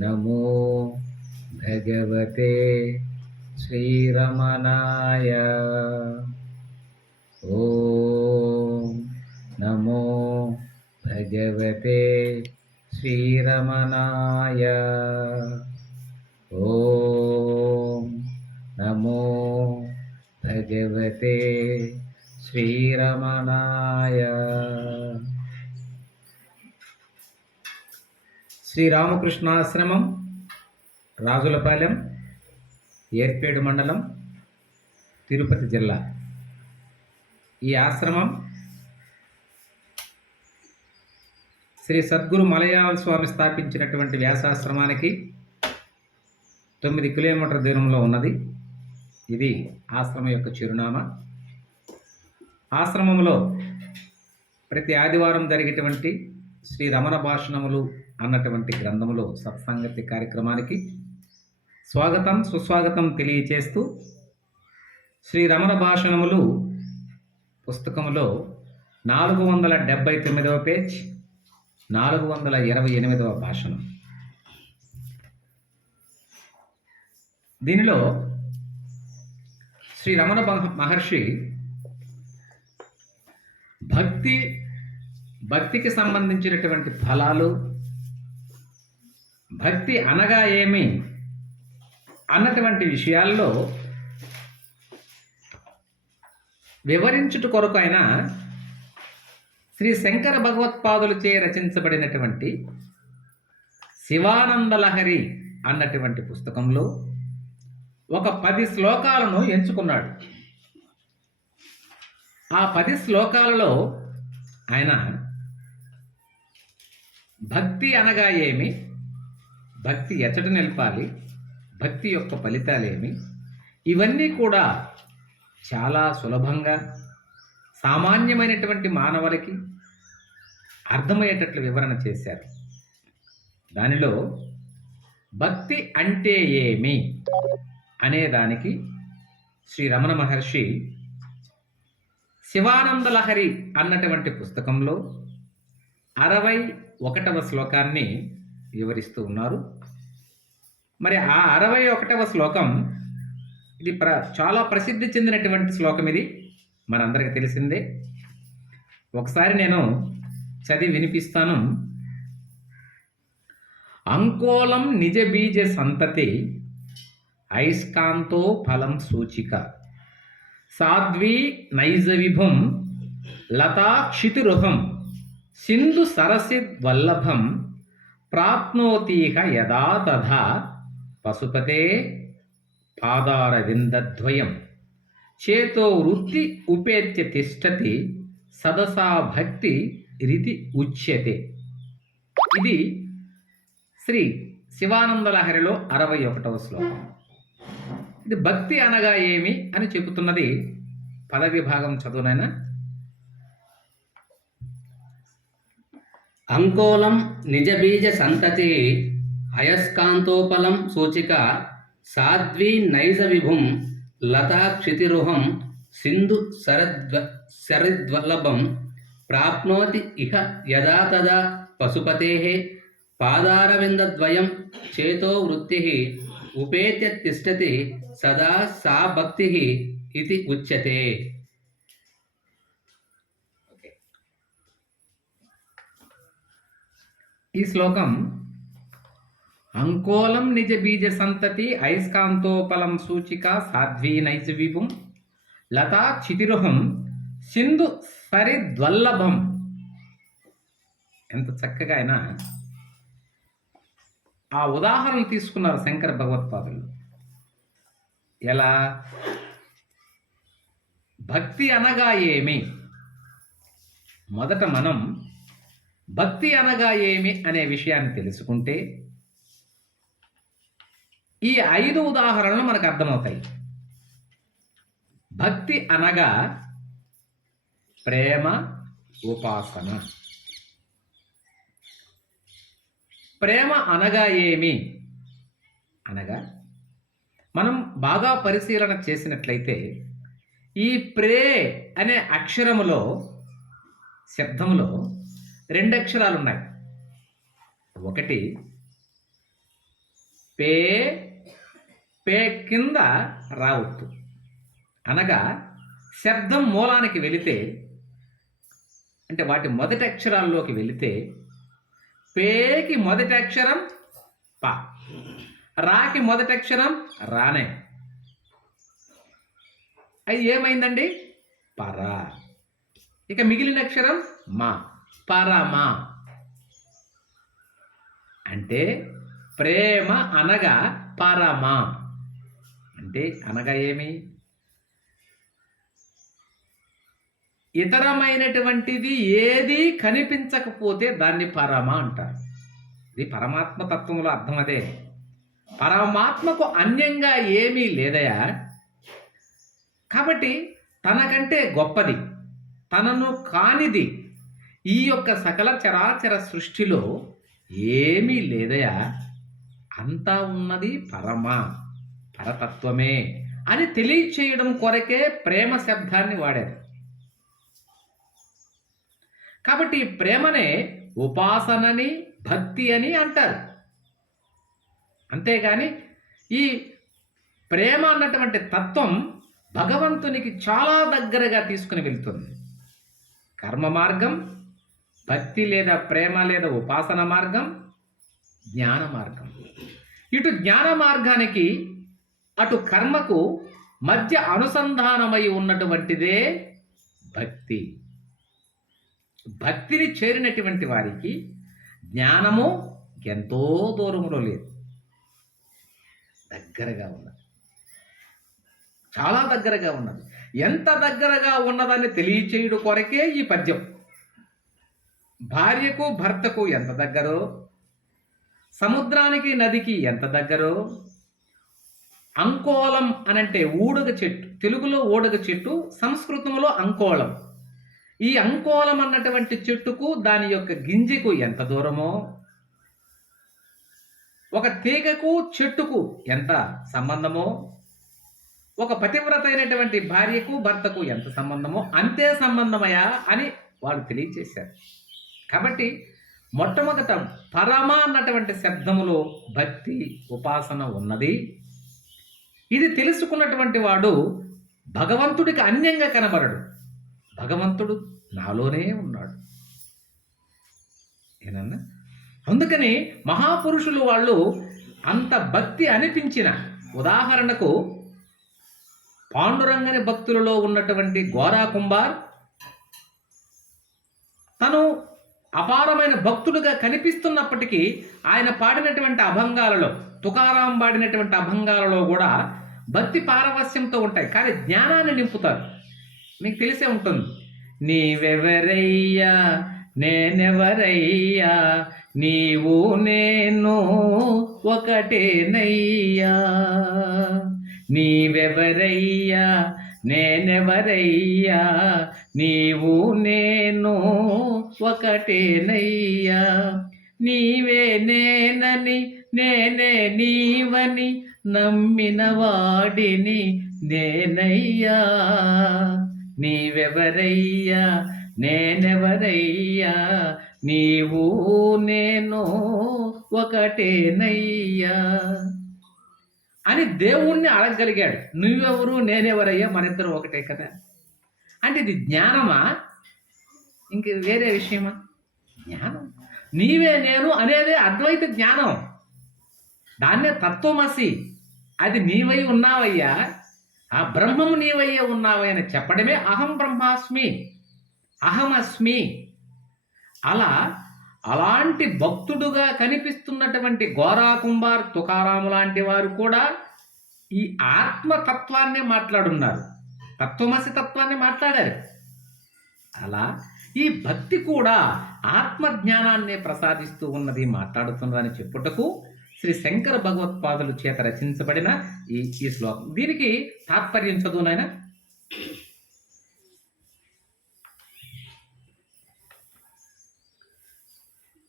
नमो भगवते श्रीरमणाय శ్రీరామకృష్ణాశ్రమం రాజులపాలెం ఏర్పేడు మండలం తిరుపతి జిల్లా. ఈ ఆశ్రమం శ్రీ సద్గురు మలయాళ స్వామి స్థాపించినటువంటి వ్యాసాశ్రమానికి తొమ్మిది కిలోమీటర్ దూరంలో ఉన్నది. ఇది ఆశ్రమం యొక్క చిరునామా. ఆశ్రమంలో ప్రతి ఆదివారం జరిగేటువంటి శ్రీ రమణ భాషణములు అన్నటువంటి గ్రంథంలో సత్సంగతి కార్యక్రమానికి స్వాగతం సుస్వాగతం తెలియచేస్తూ శ్రీ రమణ భాషణములు పుస్తకములో నాలుగు వందల డెబ్బై తొమ్మిదవ పేజ్ నాలుగు వందల ఇరవై ఎనిమిదవ భాషణం. దీనిలో శ్రీ రమణ మహర్షి భక్తి భక్తికి సంబంధించినటువంటి ఫలాలు భక్తి అనగా ఏమి? అన్నటువంటి విషయాల్లో వివరించుట కొరకు ఆయన శ్రీ శంకర భగవత్పాదులచే రచించబడినటువంటి శివానందలహరి అన్నటువంటి పుస్తకంలో ఒక పది శ్లోకాలను ఎంచుకున్నాడు. ఆ పది శ్లోకాలలో ఆయన భక్తి అనగా ఏమి? భక్తి ఎచ్చట నిలపాలి. భక్తి యొక్క ఫలితాలేమి ఇవన్నీ కూడా చాలా సులభంగా సామాన్యమైనటువంటి మానవులకి అర్థమయ్యేటట్లు వివరణ చేశారు. దానిలో భక్తి అంటే ఏమి అనే దానికి శ్రీ రమణ మహర్షి శివానంద లహరి అన్నటువంటి పుస్తకంలో అరవై ఒకటవ శ్లోకాన్ని వివరిస్తూ ఉన్నారు. మరి ఆ అరవై ఒకటవ శ్లోకం ఇది ప్ర చాలా ప్రసిద్ధి చెందినటువంటి శ్లోకం ఇది. మనందరికి తెలిసిందే. ఒకసారి నేను చదివి వినిపిస్తాను. అంకోలం నిజ బీజ సంతతి ఐస్కాంతో ఫలం సూచిక. సాధ్వీ నైజ విభుం లతా క్షితిరుహం సింధు సరసిద్వల్లభం ప్రాప్నోతీహ యదా తథా పశుపతే పాదారవిందద్వయం. చేతో వృత్తి ఉపేత్య తిష్టతి సదసా భక్తి రితి ఉచ్యతే. ఇది శ్రీ శివానందలహరిలో అరవై ఒకటవ శ్లోకం. ఇది భక్తి అనగా ఏమి అని చెబుతున్నది పదవిభాగం చదువునైనా? అంకోలం నిజబీజ సంతతి అయస్కాంతోపలం సూచిక సాధ్వీ నైజ విభుం లతాక్షితిరుహం సింధు శరద్వ శరద్వల్లభం ప్రాప్నోతి ఇహ యదా తదా పశుపతే పాదారవిందద్వయం చేతో వృత్తి ఉపేత్య తిష్టతి సదా సా భక్తి ఇది ఉచ్యతే ఈ శ్లోకం అంకోలం నిజ బీజ సంతతి ఐస్కాంతోపలం సూచిక సాధ్వీ నైజ విభుం లతా చితిరుహం సింధు సరిద్వల్లభం. ఎంత చక్కగా ఆయన ఆ ఉదాహరణ తీసుకున్నారు శంకర భగవత్పాదులు. ఎలా? భక్తి అనగా ఏమి? మొదట మనం భక్తి అనగా ఏమి అనే విషయాన్ని తెలుసుకుంటే ఈ ఐదు ఉదాహరణలు మనకు అర్థమవుతాయి. భక్తి అనగా ప్రేమ ఉపాసన. ప్రేమ అనగా ఏమి అనగా మనం బాగా పరిశీలన చేసినట్లయితే ఈ ప్రే అనే అక్షరములో శబ్దములో రెండు అక్షరాలు ఉన్నాయి ఒకటి పే పే కింద రావద్దు. అనగా శబ్దం మూలానికి వెళితే అంటే వాటి మొదటి అక్షరాల్లోకి వెళితే పేకి మొదటి అక్షరం ప రాకి మొదటి అక్షరం రానే. అది ఏమైందండి? పరా. ఇక మిగిలిన అక్షరం మా. పరమ. అంటే ప్రేమ అనగా పరమ. అంటే అనగా ఏమి? ఇతరమైనటువంటిది ఏది కనిపించకపోతే దాన్ని పరమ అంటారు. ఇది పరమాత్మ తత్వంలో అర్థం అదే. పరమాత్మకు అన్యంగా ఏమీ లేదయా? కాబట్టి తనకంటే గొప్పది. తనను కానిది ఈ యొక్క సకల చరాచర సృష్టిలో ఏమీ లేదయా? అంతా ఉన్నది పరమ పరతత్వమే అని తెలియచేయడం కొరకే ప్రేమ శబ్దాన్ని వాడారు. కాబట్టి ప్రేమనే ఉపాసనని భక్తి అని అంటారు. అంతేగాని ఈ ప్రేమ అన్నటువంటి తత్వం భగవంతునికి చాలా దగ్గరగా తీసుకుని వెళ్తుంది. కర్మ మార్గం భక్తి లేదా ప్రేమ లేదా ఉపాసన మార్గం జ్ఞాన మార్గం. ఇటు జ్ఞాన మార్గానికి అటు కర్మకు మధ్య అనుసంధానమై ఉన్నటువంటిదే భక్తి. భక్తిని చేరినటువంటి వారికి జ్ఞానము ఎంతో దూరంలో లేదు. దగ్గరగా ఉన్నది. చాలా దగ్గరగా ఉన్నది. ఎంత దగ్గరగా ఉన్నదని తెలియచేయుడు కొరకే ఈ పద్యం. భార్యకు భర్తకు ఎంత దగ్గరో సముద్రానికి నదికి ఎంత దగ్గరో అంకోలం అనంటే ఊడగ చెట్టు తెలుగులో ఊడగ చెట్టు సంస్కృతంలో అంకోళం. ఈ అంకోలం అన్నటువంటి చెట్టుకు దాని యొక్క గింజకు ఎంత దూరమో ఒక తీగకు చెట్టుకు ఎంత సంబంధమో ఒక పతివ్రత అయినటువంటి భార్యకు భర్తకు ఎంత సంబంధమో అంతే సంబంధమయా అని వాళ్ళు తెలియజేశారు. కాబట్టి మొట్టమొదట పరమ అన్నటువంటి శబ్దములో భక్తి ఉపాసన ఉన్నది. ఇది తెలుసుకున్నటువంటి వాడు భగవంతుడికి అన్యంగా కనబడడు. భగవంతుడు నాలోనే ఉన్నాడు. ఏనన్నా? అందుకని మహాపురుషులు వాళ్ళు అంత భక్తి అనిపించిన ఉదాహరణకు పాండురంగని భక్తులలో ఉన్నటువంటి గోరా కుంభార్ తను అపారమైన భక్తుడుగా కనిపిస్తున్నప్పటికీ ఆయన పాడినటువంటి అభంగాలలో తుకారాం పాడినటువంటి అభంగాలలో కూడా భక్తి పారవస్యంతో ఉంటాయి. కానీ జ్ఞానాన్ని నింపుతారు. మీకు తెలిసే ఉంటుంది. నీవెవరయ్యా? నేనెవరయ్యా? నీవు నేను ఒకటేనయ్యా. నీవెవరయ్యా? నేనెవరయ్యా? నీవు నేను ఒకటేనయ్యా నీవే నేనని నేనే నీవని నమ్మిన వాడిని నేనయ్యా. నీవెవరయ్యా? నేనెవరయ్యా? నీవు నేను ఒకటేనయ్యా. అని దేవుణ్ణి అడగగలిగాడు. నువ్వెవరు నేనెవరయ్యా? మనిద్దరు ఒకటే కదా. అంటే ఇది జ్ఞానమా? ఇంక వేరే విషయమా? జ్ఞానం. నీవే నేను అనేదే అద్వైత జ్ఞానం. దాన్నే తత్వమసి. అది నీవై ఉన్నావయ్యా. ఆ బ్రహ్మము నీవయ్యే ఉన్నావయ్య అని చెప్పడమే అహం బ్రహ్మాస్మి. అహమస్మి. అలా అలాంటి భక్తుడుగా కనిపిస్తున్నటువంటి గోరా కుంభార్ తుకారాము లాంటి వారు కూడా ఈ ఆత్మతత్వాన్నే మాట్లాడున్నారు. తత్వమసి తత్వాన్ని మాట్లాడారు. అలా ఈ భక్తి కూడా ఆత్మజ్ఞానాన్నే ప్రసాదిస్తూ ఉన్నది మాట్లాడుతున్నదని చెప్పుటకు శ్రీ శంకర భగవత్పాదులు చేత రచించబడిన ఈ ఈ శ్లోకం. దీనికి తాత్పర్యం చదువు నాయన.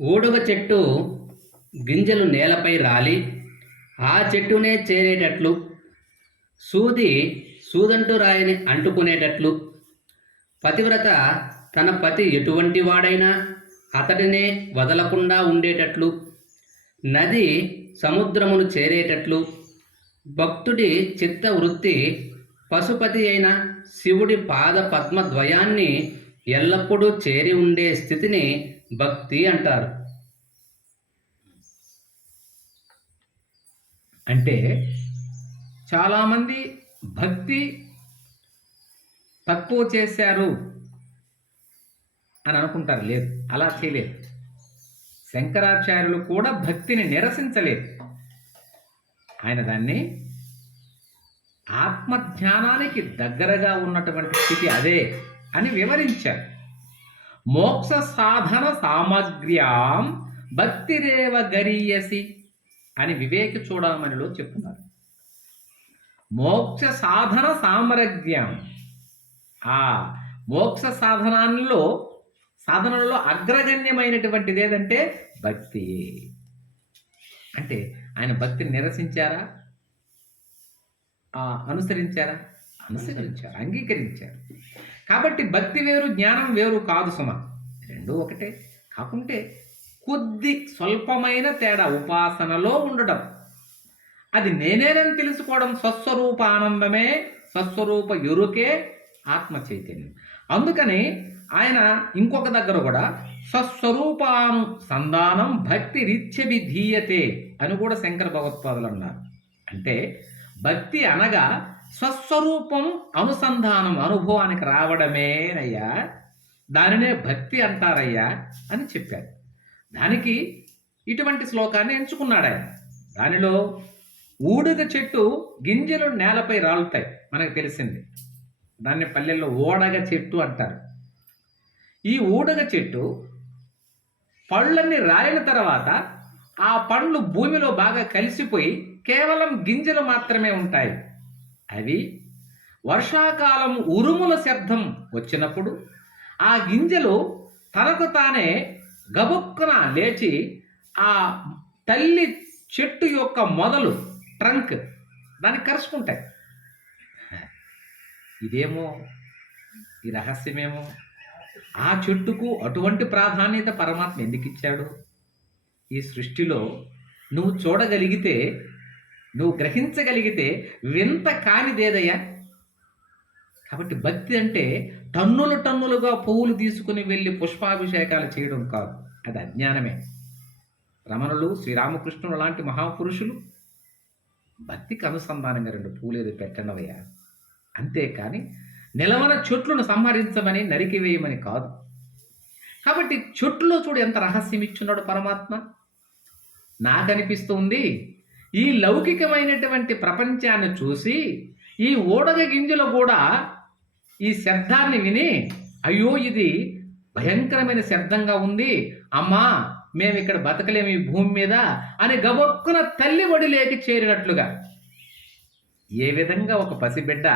ఊడుగ చెట్టు గింజలు నేలపై రాలి ఆ చెట్టునే చేరేటట్లు సూది సూదంటు రాయిని అంటుకునేటట్లు పతివ్రత తన పతి ఎటువంటి వాడైనా అతడినే వదలకుండా ఉండేటట్లు నది సముద్రమును చేరేటట్లు భక్తుడి చిత్త వృత్తి పశుపతి అయిన శివుడి పాద పద్మద్వయాన్ని ఎల్లప్పుడూ చేరి ఉండే స్థితిని భక్తి అంటారు. అంటే చాలామంది భక్తి తక్కువ చేశారు. అని అనుకుంటారు. లేదు. అలా చేయలేదు. శంకరాచార్యులు కూడా భక్తిని నిరసించలేదు. ఆయన దాన్ని ఆత్మజ్ఞానానికి దగ్గరగా ఉన్నటువంటి స్థితి అదే అని వివరించారు. మోక్ష సాధన సామగ్ర్యాం భక్తిరేవ గరీయసి అని వివేక చూడమనిలో చెప్తున్నారు మోక్ష సాధన సామరగ్యం ఆ మోక్ష సాధనాల్లో సాధనలలో అగ్రగణ్యమైనటువంటిది ఏదంటే భక్తి. అంటే ఆయన భక్తిని నిరసించారా? అనుసరించారా? అనుసరించారు అంగీకరించారు. కాబట్టి భక్తి వేరు జ్ఞానం వేరు కాదు సుమ. రెండు ఒకటే. కాకుంటే కొద్ది స్వల్పమైన తేడా ఉపాసనలో ఉండడం. అది నేనేనని తెలుసుకోవడం స్వస్వరూప ఆనందమే స్వస్వరూప ఎరుకే ఆత్మ చైతన్యం. అందుకని ఆయన ఇంకొక దగ్గర కూడా స్వస్వరూపాం సంధానం భక్తి రీత్య విధీయతే అని కూడా శంకర భగవత్పాదులు అన్నారు. అంటే భక్తి అనగా స్వస్వరూపం అనుసంధానం అనుభవానికి రావడమేనయ్యా దానినే భక్తి అంటారయ్యా అని చెప్పారు. దానికి ఇటువంటి శ్లోకాన్ని ఎంచుకున్నాడు ఆయన. దానిలో ఊడిద చెట్టు గింజలు నేలపై రాలుతాయి మనకు తెలిసింది. దాన్ని పల్లెల్లో ఓడగ చెట్టు అంటారు. ఈ ఊడగ చెట్టు పళ్ళన్నీ రాలిన తర్వాత ఆ పండ్లు భూమిలో బాగా కలిసిపోయి కేవలం గింజలు మాత్రమే ఉంటాయి. అవి వర్షాకాలం ఉరుముల శబ్దం వచ్చినప్పుడు ఆ గింజలు తనకు తానే గబుక్కున లేచి ఆ తల్లి చెట్టు యొక్క మొదలు ట్రంక్ దాన్ని కరుచుకుంటాయి ఇదేమో ఈ రహస్యమేమో? ఆ చెట్టుకు అటువంటి ప్రాధాన్యత పరమాత్మ ఎందుకు ఇచ్చాడు? ఈ సృష్టిలో నువ్వు చూడగలిగితే నువ్వు గ్రహించగలిగితే వింత కానిదేదయ్యా? కాబట్టి భక్తి అంటే టన్నులు టన్నులుగా పువ్వులు తీసుకుని వెళ్ళి పుష్పాభిషేకాలు చేయడం కాదు. అది అజ్ఞానమే. రమణులు శ్రీరామకృష్ణుడు లాంటి మహాపురుషులు భక్తికి అనుసంధానంగా రెండు పూలేదు పెట్టనవయ్యా అంతేకాని నిలవన చెట్లను సంహరించమని నరికివేయమని కాదు. కాబట్టి చెట్టులో చూడు ఎంత రహస్యం ఇచ్చున్నాడు పరమాత్మ. నాకనిపిస్తుంది ఈ లౌకికమైనటువంటి ప్రపంచాన్ని చూసి ఈ ఓడగ గింజలు కూడా ఈ శబ్దాన్ని విని అయ్యో ఇది భయంకరమైన శబ్దంగా ఉంది. అమ్మా మేము ఇక్కడ బతకలేము ఈ భూమి మీద అని గబొక్కున తల్లి ఒడిలేకి చేరినట్లుగా. ఏ విధంగా ఒక పసిబిడ్డ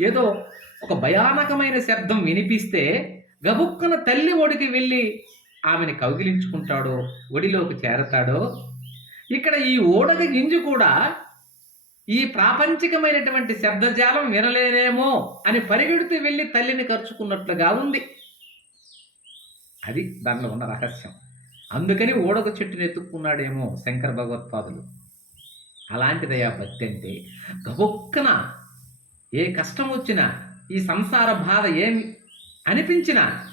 ఏదో ఒక భయానకమైన శబ్దం వినిపిస్తే గబుక్కున తల్లి ఒడికి వెళ్ళి ఆమెని కౌగిలించుకుంటాడో ఒడిలోకి చేరతాడో ఇక్కడ ఈ ఓడగ గింజు కూడా ఈ ప్రాపంచికమైనటువంటి శబ్దజాలం వినలేనేమో అని పరిగెడుతూ వెళ్ళి తల్లిని ఖర్చుకున్నట్లుగా ఉంది. అది దానిలో ఉన్న రహస్యం. అందుకని ఓడగ చెట్టుని ఎత్తుక్కున్నాడేమో శంకర భగవత్పాదులు. అలాంటిదయ్యా భక్తి అంటే గబొక్కన ఏ కష్టం వచ్చినా ఈ సంసార బాధ ఏమి అనిపించినా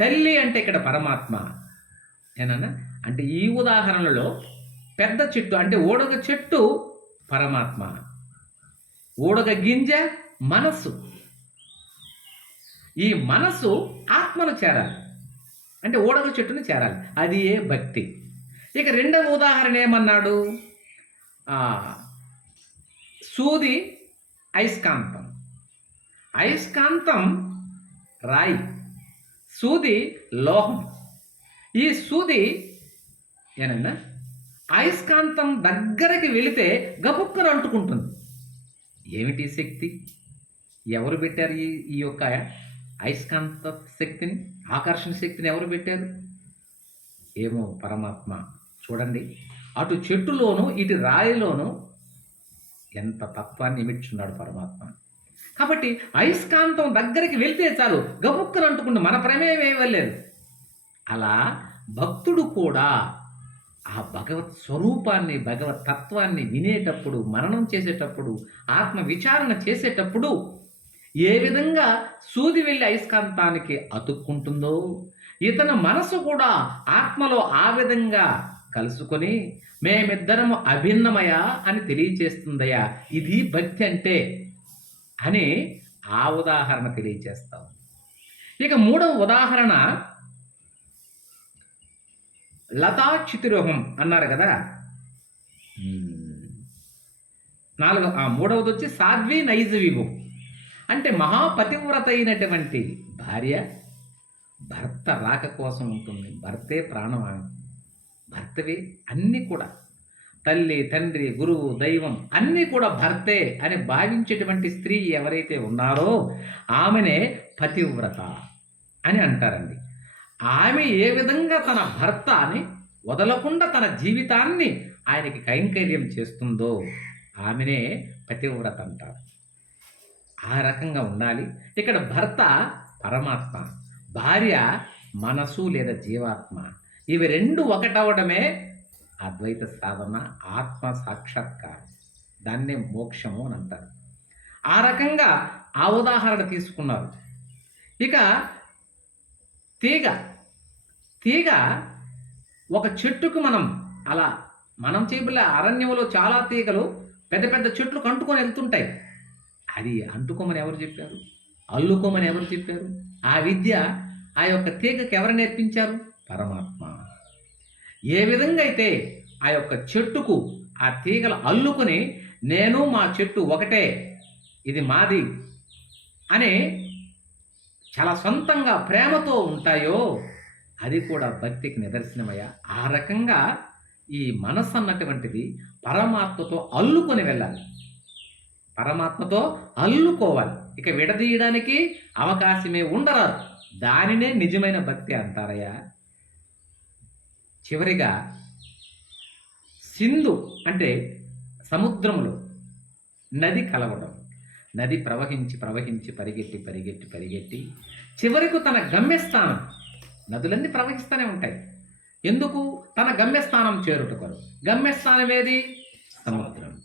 తల్లి అంటే ఇక్కడ పరమాత్మ. ఏనన్నా? అంటే ఈ ఉదాహరణలో పెద్ద చెట్టు అంటే ఓడగ చెట్టు పరమాత్మ. ఓడగ గింజ మనస్సు. ఈ మనస్సు ఆత్మను చేరాలి. అంటే ఓడగ చెట్టును చేరాలి. అది ఏ భక్తి? ఇక రెండవ ఉదాహరణ ఏమన్నాడు? సూది అయస్కాంతం అయస్కాంతం రాయి సూది లోహం. ఈ సూది ఏనన్నా అయస్కాంతం దగ్గరికి వెళితే గబుక్కను అంటుకుంటుంది. ఏమిటి శక్తి? ఎవరు పెట్టారు ఈ ఈ యొక్క అయస్కాంత శక్తిని? ఆకర్షణ శక్తిని ఎవరు పెట్టారు? ఏమో పరమాత్మ. చూడండి అటు చెట్టులోను ఇటు రాయిలోను ఎంత తత్వాన్ని ఇమిడ్చున్నాడు పరమాత్మ. కాబట్టి అయస్కాంతం దగ్గరికి వెళ్తే చాలు గబుక్కలు అంటుకుంటూ మన ప్రమేయం ఏం వెళ్ళలేదు అలా భక్తుడు కూడా ఆ భగవత్ స్వరూపాన్ని భగవత్ తత్వాన్ని వినేటప్పుడు మననం చేసేటప్పుడు ఆత్మ విచారణ చేసేటప్పుడు ఏ విధంగా సూది వెళ్ళి అయస్కాంతానికి అతుక్కుంటుందో ఇతని మనసు కూడా ఆత్మలో ఆ విధంగా కలుసుకొని మేమిద్దరము అభిన్నమయ అని తెలియచేస్తుందయ్యా ఇది భక్తి అంటే అని ఆ ఉదాహరణ తెలియచేస్తాం. ఇక మూడవ ఉదాహరణ లతాక్షితిరోహం అన్నారు కదా? మ్మ్. నాలుగవ ఆ మూడవది వచ్చి సాధ్వి నైజ విభు అంటే మహాపతివ్రత అయినటువంటి భార్య భర్త రాక కోసం ఉంటుంది. భర్తే ప్రాణం. భర్తవే అన్నీ కూడా. తల్లి తండ్రి గురువు దైవం అన్నీ కూడా భర్తే అని భావించేటువంటి స్త్రీ ఎవరైతే ఉన్నారో ఆమెనే పతివ్రత అని అంటారండి. ఆమె ఏ విధంగా తన భర్త అని వదలకుండా తన జీవితాన్ని ఆయనకి కైంకర్యం చేస్తుందో ఆమెనే పతివ్రత అంటారు. ఆ రకంగా ఉండాలి. ఇక్కడ భర్త పరమాత్మ భార్య మనసు లేదా జీవాత్మ. ఇవి రెండు ఒకటవడమే అద్వైత సాధన ఆత్మ సాక్షాత్కారం. దాన్నే మోక్షము అని అంటారు. ఆ రకంగా ఆ ఉదాహరణ తీసుకున్నారు. ఇక తీగ తీగ ఒక చెట్టుకు మనం అలా మనం చేపలే అరణ్యంలో చాలా తీగలు పెద్ద పెద్ద చెట్లు కంటుకొని వెళ్తుంటాయి. అది అంటుకోమని ఎవరు చెప్పారు? అల్లుకోమని ఎవరు చెప్పారు? ఆ విద్య ఆ యొక్క తీగకి ఎవరు నేర్పించారు? పరమాత్మ. ఏ విధంగా అయితే ఆ యొక్క చెట్టుకు ఆ తీగలు అల్లుకొని నేను మా చెట్టు ఒకటే ఇది మాది అని చాలా సొంతంగా ప్రేమతో ఉంటాయో అది కూడా భక్తికి నిదర్శనమయ్యా ఆ రకంగా ఈ మనస్సు అన్నటువంటిది పరమాత్మతో అల్లుకొని వెళ్ళాలి. పరమాత్మతో అల్లుకోవాలి. ఇక విడదీయడానికి అవకాశమే ఉండరాదు. దానినే నిజమైన భక్తి అంటారయ్యా. చివరిగా సింధు అంటే సముద్రంలో నది కలవడం. నది ప్రవహించి ప్రవహించి పరిగెట్టి పరిగెట్టి పరిగెట్టి చివరకు తన గమ్యస్థానం నదులన్నీ ప్రవహిస్తూనే ఉంటాయి. ఎందుకు? తన గమ్యస్థానం చేరుట కొరకు గమ్యస్థానం ఏది? సముద్రం.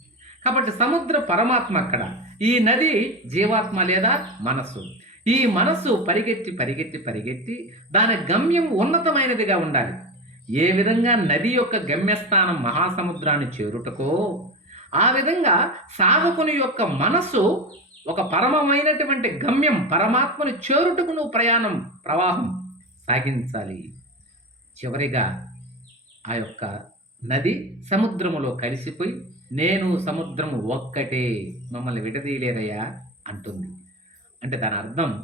కాబట్టి సముద్ర పరమాత్మ అక్కడ. ఈ నది జీవాత్మ లేదా మనస్సు. ఈ మనస్సు పరిగెత్తి పరిగెత్తి పరిగెత్తి దాని గమ్యం ఉన్నతమైనదిగా ఉండాలి. ఏ విధంగా నది యొక్క గమ్యస్థానం మహాసముద్రాన్ని చేరుటకో ఆ విధంగా సాధకుని యొక్క మనస్సు ఒక పరమమైనటువంటి గమ్యం పరమాత్మను చేరుటకు నువ్వు ప్రయాణం ప్రవాహం సాగించాలి. చివరిగా ఆ యొక్క నది సముద్రములో కలిసిపోయి నేను సముద్రము ఒక్కటే మమ్మల్ని విడదీయలేదయ్యా అంటుంది. అంటే దాని అర్థం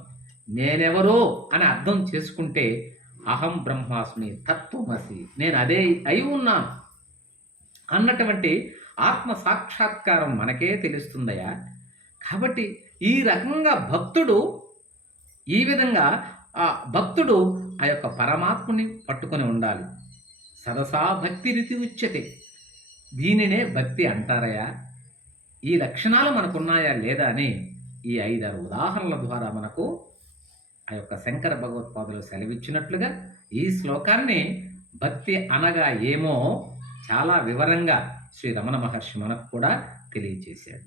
నేనెవరో అని అర్థం చేసుకుంటే అహం బ్రహ్మాస్మి తత్వమసి. నేను అదే అయి ఉన్నాను. అన్నటువంటి ఆత్మ సాక్షాత్కారం మనకే తెలుస్తుందయ్యా కాబట్టి ఈ రకంగా భక్తుడు ఈ విధంగా ఆ భక్తుడు ఆ యొక్క పరమాత్ముని పట్టుకొని ఉండాలి. సదసా భక్తి రీతి ఉచ్యతే. దీనినే భక్తి అంటారయ్యా ఈ లక్షణాలు మనకున్నాయా లేదా అని ఈ ఐదారు ఉదాహరణల ద్వారా మనకు ఆ యొక్క శంకర భగవత్పాదులు సెలవిచ్చినట్లుగా ఈ శ్లోకాన్ని భక్తి అనగా ఏమో చాలా వివరంగా శ్రీ రమణ మహర్షి మనకు కూడా తెలియచేశాడు.